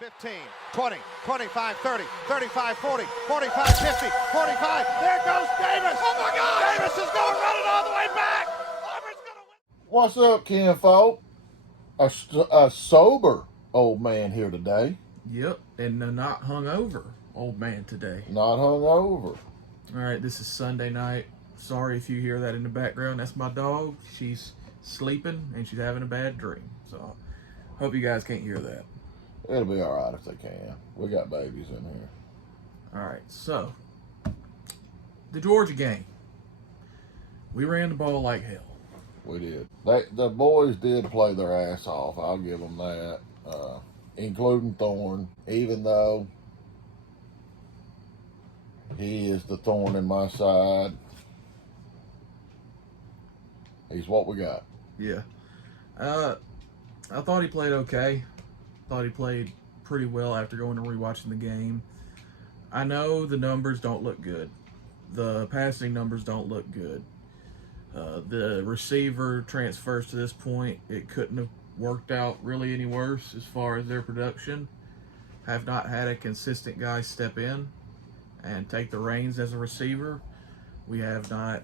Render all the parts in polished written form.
15, 20, 25, 30, 35, 40, 45, 50, 45. There goes Davis. Oh, my God. Davis is going to run it all the way back. Auburn's going to win. What's up, kinfolk? A sober old man here today. Yep, and a not hungover old man today. Not hungover. All right, this is Sunday night. Sorry if you hear that in the background. That's my dog. She's sleeping and she's having a bad dream. So, hope you guys can't hear that. It'll be all right if they can. We got babies in here. All right, so the Georgia game. We ran the ball like hell. We did. The boys did play their ass off. I'll give them that, including Thorne, even though he is the thorn in my side. He's what we got. Yeah. I thought he played okay. Thought he played pretty well after going and rewatching the game. I know the numbers don't look good. The passing numbers don't look good. The receiver transfers to this point, it couldn't have worked out really any worse as far as their production. Have not had a consistent guy step in and take the reins as a receiver. We have not,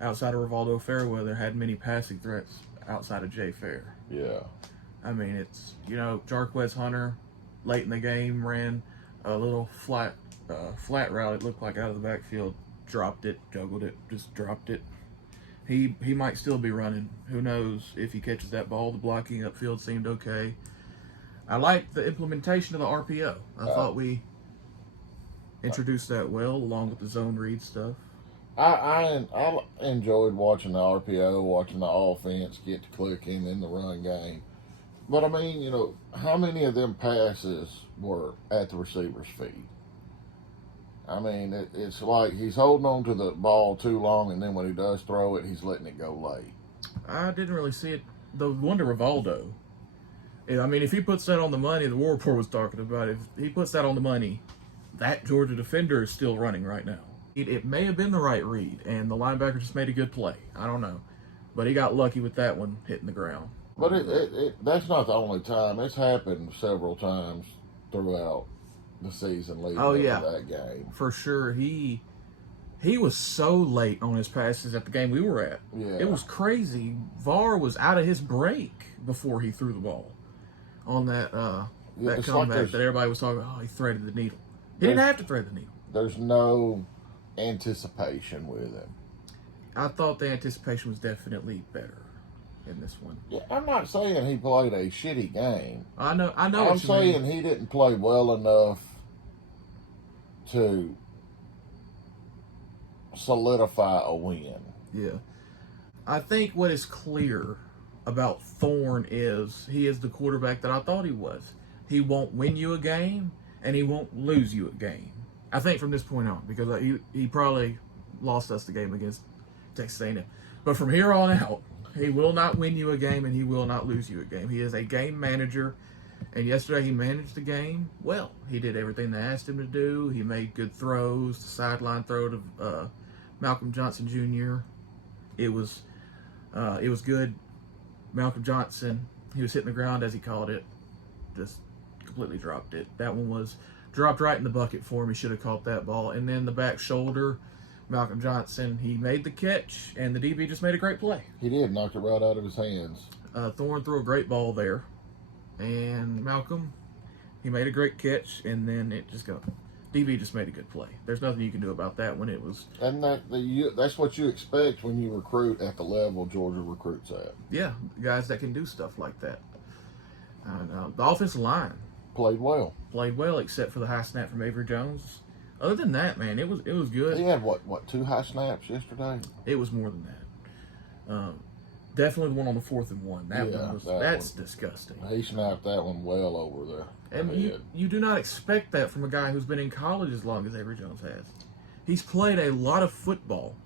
outside of Rivaldo Fairweather, had many passing threats outside of Jay Fair. Yeah. I mean, it's, Jarquez Hunter late in the game ran a little flat route. It looked like out of the backfield, dropped it, juggled it, just dropped it. He might still be running. Who knows if he catches that ball. The blocking upfield seemed okay. I like the implementation of the RPO. I thought we introduced that well, along with the zone read stuff. I enjoyed watching the RPO, watching the offense get to clicking in the run game. But, I mean, how many of them passes were at the receiver's feet? I mean, it's like he's holding on to the ball too long, and then when he does throw it, he's letting it go late. I didn't really see it. The one to Rivaldo. I mean, if he puts that on the money, the War Report was talking about it. If he puts that on the money, that Georgia defender is still running right now. It may have been the right read, and the linebacker just made a good play. I don't know. But he got lucky with that one hitting the ground. But that's not the only time. It's happened several times throughout the season leading up to that game. For sure. He was so late on his passes at the game we were at. Yeah. It was crazy. VAR was out of his break before he threw the ball on that comeback that everybody was talking about. Oh, he threaded the needle. He didn't have to thread the needle. There's no anticipation with him. I thought the anticipation was definitely better in this one. Yeah, I'm not saying he played a shitty game. I know. I'm saying he didn't play well enough to solidify a win. Yeah. I think what is clear about Thorne is he is the quarterback that I thought he was. He won't win you a game, and he won't lose you a game. I think from this point on, because he probably lost us the game against Texas A&M. But from here on out, he will not win you a game, and he will not lose you a game. He is a game manager, and yesterday he managed the game well. He did everything they asked him to do. He made good throws, the sideline throw to Malcolm Johnson Jr. It was good. Malcolm Johnson, he was hitting the ground, as he called it, just completely dropped it. That one was dropped right in the bucket for him. He should have caught that ball. And then the back shoulder, Malcolm Johnson, he made the catch, and the DB just made a great play. He did, knocked it right out of his hands. Thorne threw a great ball there, and Malcolm, he made a great catch, and then it just got. DB just made a good play. There's nothing you can do about that when it was. And that's what you expect when you recruit at the level Georgia recruits at. Yeah, guys that can do stuff like that. The offensive line played well, except for the high snap from Avery Jones. Other than that, man, it was good. He had what 2 high snaps yesterday? It was more than that. Definitely the one on the 4th and 1. That's disgusting. He snapped that one well over there. And you do not expect that from a guy who's been in college as long as Avery Jones has. He's played a lot of football.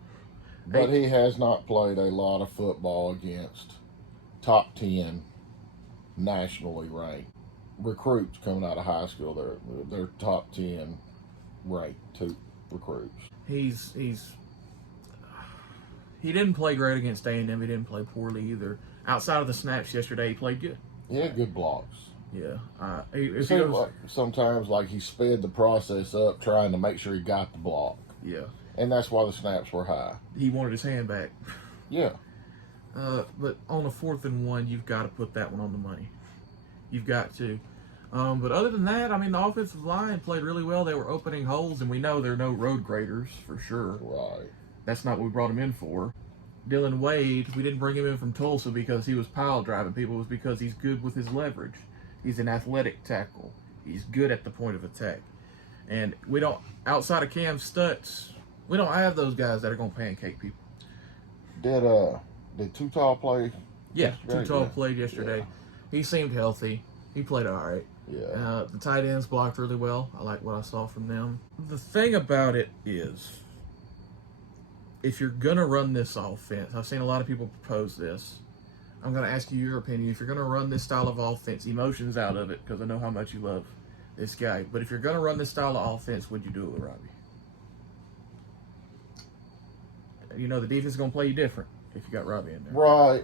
But he has not played a lot of football against top 10 nationally ranked recruits coming out of high school. They're top 10 ranked 2 recruits. He didn't play great against A&M. He didn't play poorly either. Outside of the snaps yesterday, he played good. He had good blocks. Yeah. It If he seemed goes, like sometimes like he sped the process up trying to make sure he got the block. yeah, And that's why the snaps were high. he wanted his hand back. Yeah. But on a 4th and 1, you've got to put that one on the money. You've got to. But other than that, I mean, the offensive line played really well. They were opening holes, and we know they're no road graders for sure. Right. That's not what we brought him in for. Dylan Wade, we didn't bring him in from Tulsa because he was pile driving people. It was because he's good with his leverage. He's an athletic tackle. He's good at the point of attack. And we don't, outside of Cam Stutz, we don't have those guys that are going to pancake people. Did Too Tall play? Yeah, yesterday? Too Tall played yesterday. Yeah. He seemed healthy. He played all right. Yeah. The tight ends blocked really well. I like what I saw from them. The thing about it is, if you're going to run this offense, I've seen a lot of people propose this. I'm going to ask you your opinion. If you're going to run this style of offense, emotions out of it, because I know how much you love this guy. But if you're going to run this style of offense, would you do it with Robbie? You know the defense is going to play you different if you got Robbie in there. Right.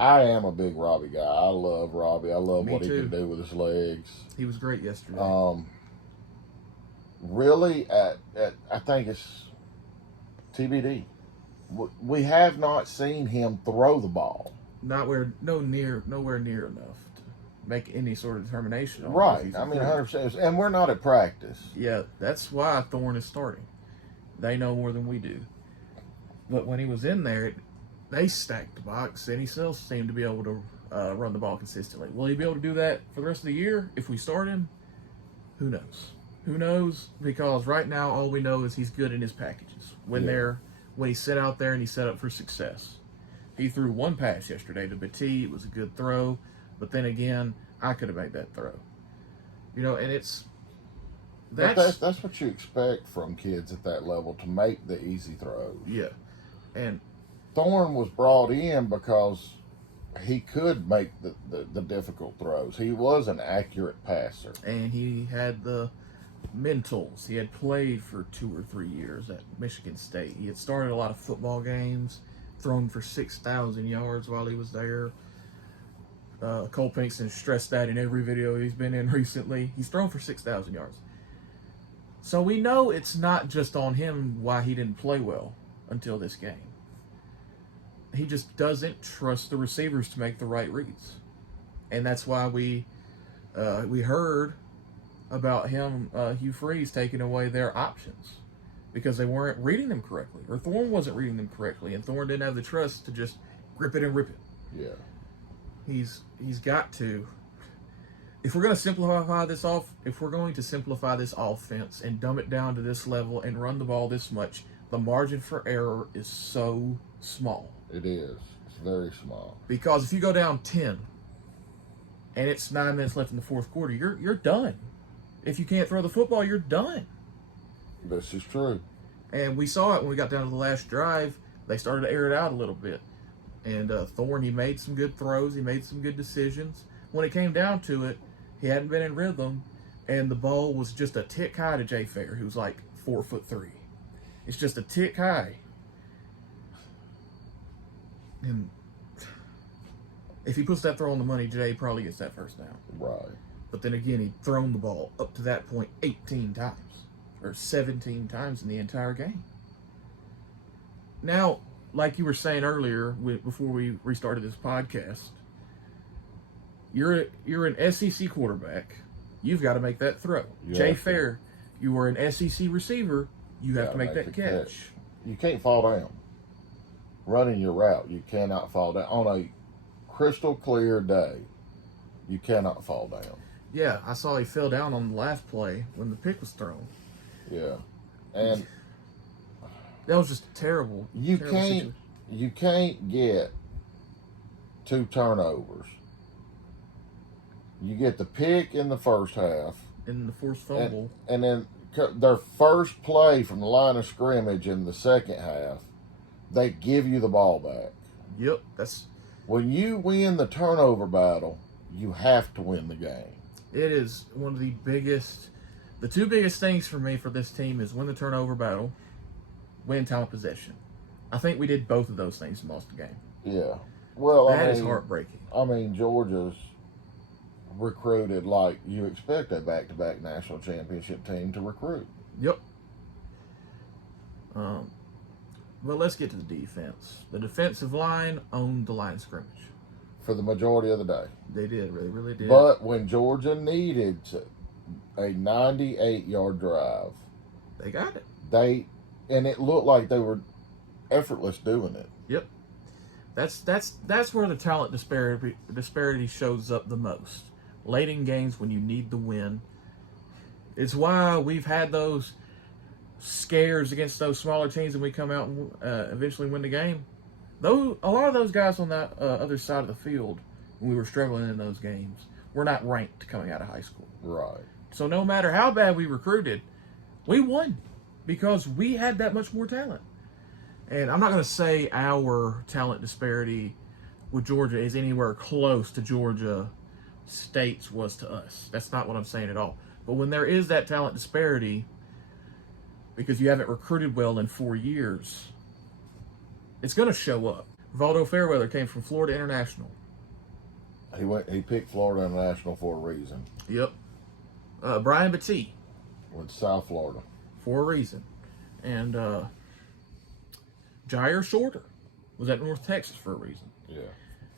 I am a big Robbie guy. I love Robbie. I love Me what too. he can do with his legs. He was great yesterday. Really, I think it's TBD. We have not seen him throw the ball. Nowhere near enough to make any sort of determination on Right. if he's I mean, improved. 100%. And we're not at practice. Yeah, that's why Thorne is starting. They know more than we do. But when he was in there, they stacked the box, and he still seemed to be able to run the ball consistently. Will he be able to do that for the rest of the year if we start him? Who knows? Who knows? Because right now, all we know is he's good in his packages. When he's set out there and he's set up for success. He threw one pass yesterday to Batee. It was a good throw. But then again, I could have made that throw. You know, and That's what you expect from kids at that level, to make the easy throws. Yeah. And Thorne was brought in because he could make the difficult throws. He was an accurate passer. And he had the mentals. He had played for 2 or 3 years at Michigan State. He had started a lot of football games, thrown for 6,000 yards while he was there. Cole Pinkston stressed that in every video he's been in recently. He's thrown for 6,000 yards. So we know it's not just on him why he didn't play well until this game. He just doesn't trust the receivers to make the right reads. And that's why we heard about him, Hugh Freeze, taking away their options because they weren't reading them correctly, or Thorne wasn't reading them correctly, and Thorne didn't have the trust to just grip it and rip it. Yeah. He's got to. If we're going to simplify this offense and dumb it down to this level and run the ball this much, the margin for error is so small. It is. It's very small. Because if you go down 10 and it's 9 minutes left in the fourth quarter, you're done. If you can't throw the football, you're done. This is true. And we saw it when we got down to the last drive. They started to air it out a little bit. And Thorne, he made some good throws. He made some good decisions. When it came down to it, he hadn't been in rhythm, and the ball was just a tick high to Jay Fair, who's like 4'3". It's just a tick high. And if he puts that throw on the money, Jay probably gets that first down. Right. But then again, he'd thrown the ball up to that point 18 times, or 17 times in the entire game. Now, like you were saying earlier, before we restarted this podcast, you're an SEC quarterback. You've got to make that throw. Jay Fair, you were an SEC receiver. You have to make that catch. You can't fall down. Running your route, you cannot fall down. On a crystal clear day, you cannot fall down. Yeah, I saw he fell down on the last play when the pick was thrown. Yeah. And that was just terrible. You can't get 2 turnovers. You get the pick in the first half. In the forced fumble. And then their first play from the line of scrimmage in the second half, they give you the ball back. Yep. When you win the turnover battle, you have to win the game. It is one of the two biggest things for me for this team is win the turnover battle, win time of possession. I think we did both of those things and lost the game. Yeah. Well, That is heartbreaking. I mean, Georgia's recruited like you expect a back-to-back national championship team to recruit. Yep. Well, let's get to the defense. The defensive line owned the line of scrimmage. For the majority of the day. They did, really, really did. But when Georgia needed a 98-yard drive, they got it. And it looked like they were effortless doing it. Yep. That's where the talent disparity shows up the most. Late in games when you need the win. It's why we've had those scares against those smaller teams and we come out and eventually win the game. Though a lot of those guys on that other side of the field, when we were struggling in those games, were not ranked coming out of high school. Right. So no matter how bad we recruited, we won because we had that much more talent. And I'm not going to say our talent disparity with Georgia is anywhere close to Georgia State's was to us. That's not what I'm saying at all. But when there is that talent disparity, because you haven't recruited well in 4 years, it's going to show up. Rivaldo Fairweather came from Florida International. He picked Florida International for a reason. Yep. Brian Battie. With South Florida. For a reason. And Jair Shorter was at North Texas for a reason. Yeah.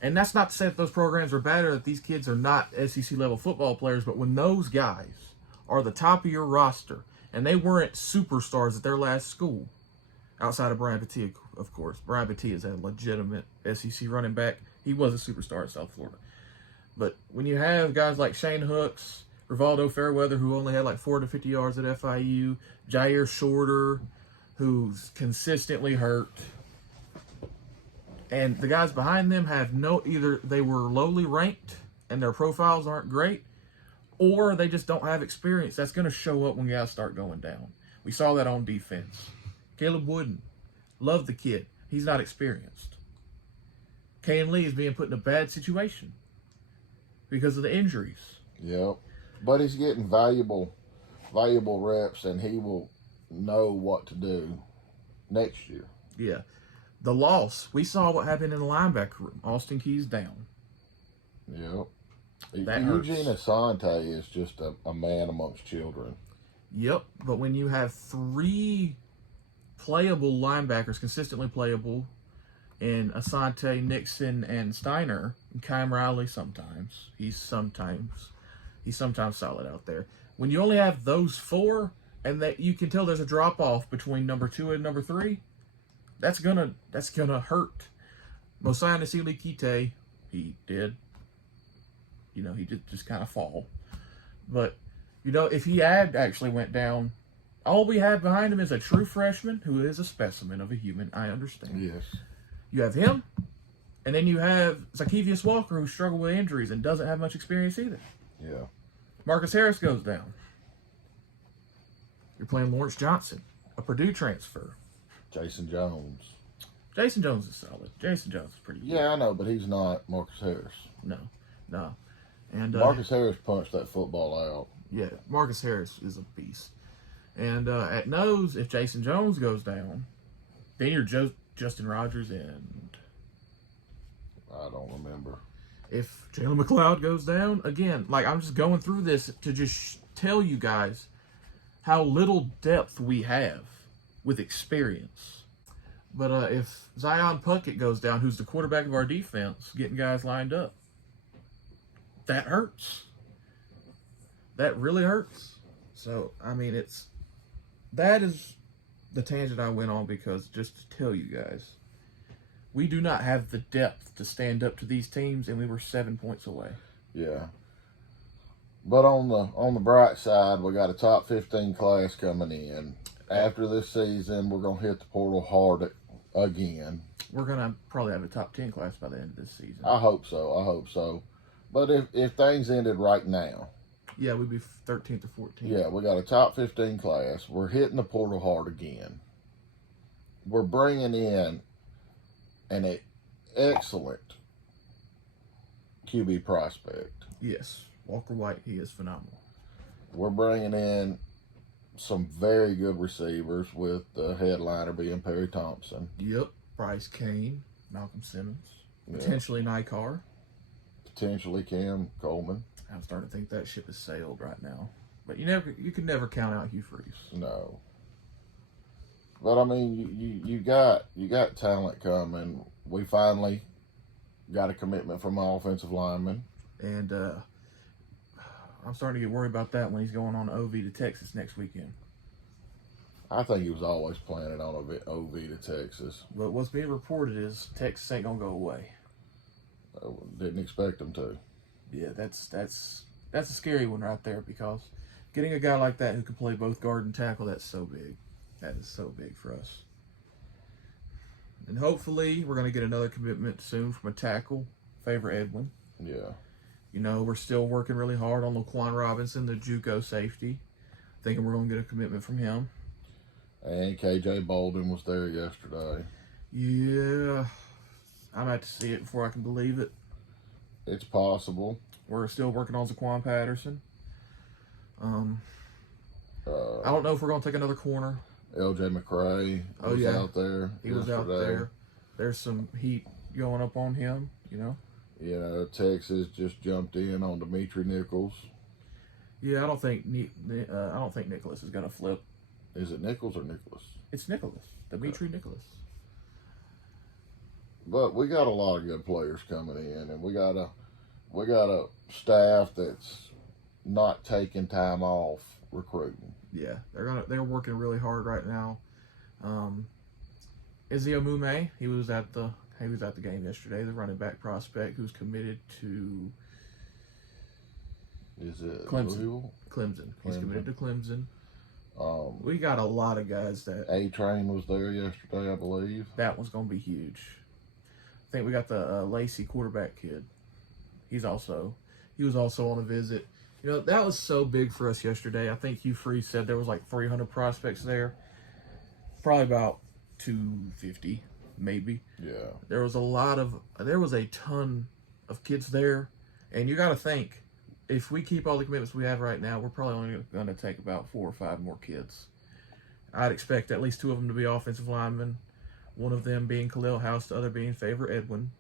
And that's not to say that those programs are bad or that these kids are not SEC level football players, but when those guys are the top of your roster, and they weren't superstars at their last school, outside of Brian Battie, of course. Brian Battie is a legitimate SEC running back. He was a superstar at South Florida. But when you have guys like Shane Hooks, Rivaldo Fairweather, who only had like 450 yards at FIU, Jair Shorter, who's consistently hurt, and the guys behind them have either they were lowly ranked and their profiles aren't great, or they just don't have experience. That's going to show up when guys start going down. We saw that on defense. Caleb Wooden, love the kid. He's not experienced. Kane Lee is being put in a bad situation because of the injuries. Yep. But he's getting valuable reps, and he will know what to do next year. Yeah. The loss, we saw what happened in the linebacker room. Austin Keys down. Yep. That Eugene hurts. Asante is just a man amongst children. Yep. But when you have 3 playable linebackers, consistently playable, in Asante, Nixon, and Steiner, and Kyle Riley sometimes. He's sometimes solid out there. When you only have those 4, and that you can tell there's a drop off between number 2 and number 3, that's gonna hurt. Mosiah Nasili Kite, he did. He did just kind of fall. But, if he had actually went down, all we have behind him is a true freshman who is a specimen of a human. I understand. Yes. You have him, and then you have Zykevious Walker, who struggled with injuries and doesn't have much experience either. Yeah. Marcus Harris goes down. You're playing Lawrence Johnson, a Purdue transfer. Jason Jones. Jason Jones is solid. Jason Jones is pretty good. Yeah, I know, but he's not Marcus Harris. No. And Marcus Harris punched that football out. Yeah, Marcus Harris is a beast. And at nose, if Jason Jones goes down, then you're Justin Rogers and I don't remember. If Jalen McLeod goes down, again, I'm just going through this to just tell you guys how little depth we have with experience. But if Zion Puckett goes down, who's the quarterback of our defense, getting guys lined up, that hurts. That really hurts. So, that is the tangent I went on, because just to tell you guys, we do not have the depth to stand up to these teams, and we were 7 points away. Yeah. But on the bright side, we got a top 15 class coming in. After this season, we're going to hit the portal hard again. We're going to probably have a top 10 class by the end of this season. I hope so. But if things ended right now. Yeah, we'd be 13th or 14th. Yeah, we got a top 15 class. We're hitting the portal hard again. We're bringing in an excellent QB prospect. Yes, Walker White, he is phenomenal. We're bringing in some very good receivers, with the headliner being Perry Thompson. Yep, Bryce Kane, Malcolm Simmons. Potentially Nikar. Potentially Cam Coleman. I'm starting to think that ship has sailed right now. But you can never count out Hugh Freeze. No. But I mean, you got talent coming. We finally got a commitment from an offensive lineman. And I'm starting to get worried about that when he's going on OV to Texas next weekend. I think he was always planning on OV to Texas. But what's being reported is Texas ain't gonna go away. Didn't expect him to. Yeah, that's a scary one right there, because getting a guy like that who can play both guard and tackle, that's so big. That is so big for us. And hopefully we're gonna get another commitment soon from a tackle, Favor Edwin. Yeah. You know, we're still working really hard on Laquan Robinson, the JUCO safety. Thinking we're gonna get a commitment from him. And KJ Bolden was there yesterday. Yeah, I'm about to see it before I can believe it. It's possible. We're still working on Zaquan Patterson. I don't know if we're going to take another corner. LJ McCray was out there. He was out there. There's some heat going up on him, you know. You know, Texas just jumped in on Dimitri Nichols. Yeah, I don't think Nicholas is going to flip. Is it Nichols or Nicholas? It's Nicholas. Dimitri Nicholas. But we got a lot of good players coming in, and we got a staff that's not taking time off recruiting. Yeah, they're working really hard right now. Izzy Omume, he was at the game yesterday. The running back prospect who's committed to. Is it Clemson? Clemson. He's committed to Clemson. We got a lot of guys that. A-Train was there yesterday, I believe. That one's going to be huge. I think we got the Lacey quarterback kid. He was also on a visit. You know, that was so big for us yesterday. I think Hugh Freeze said there was like 300 prospects there. Probably about 250, maybe. Yeah. There was a ton of kids there. And you got to think, if we keep all the commitments we have right now, we're probably only going to take about 4 or 5 more kids. I'd expect at least 2 of them to be offensive linemen, one of them being Khalil House, the other being Favor Edwin.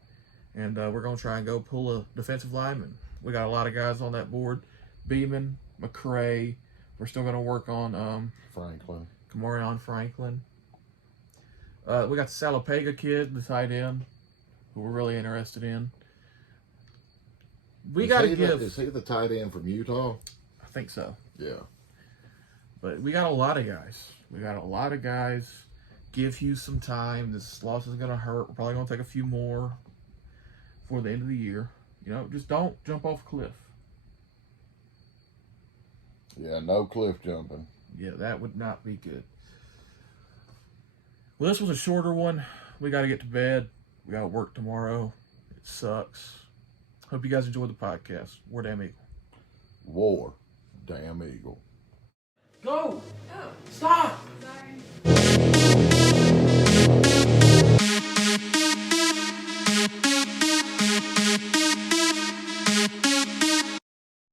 And we're going to try and go pull a defensive lineman. We got a lot of guys on that board. Beeman, McCray. We're still going to work on Franklin. Kamarion Franklin. We got the Salapega kid, the tight end, who we're really interested in. We got to give. Is he the tight end from Utah? I think so. Yeah. But we got a lot of guys. Give Hugh some time. This loss is going to hurt. We're probably going to take a few more before the end of the year. You know, just don't jump off a cliff. Yeah, no cliff jumping. Yeah, that would not be good. Well, this was a shorter one. We got to get to bed. We got to work tomorrow. It sucks. Hope you guys enjoyed the podcast. War Damn Eagle. War Damn Eagle. Go! Oh, Stop! sorry.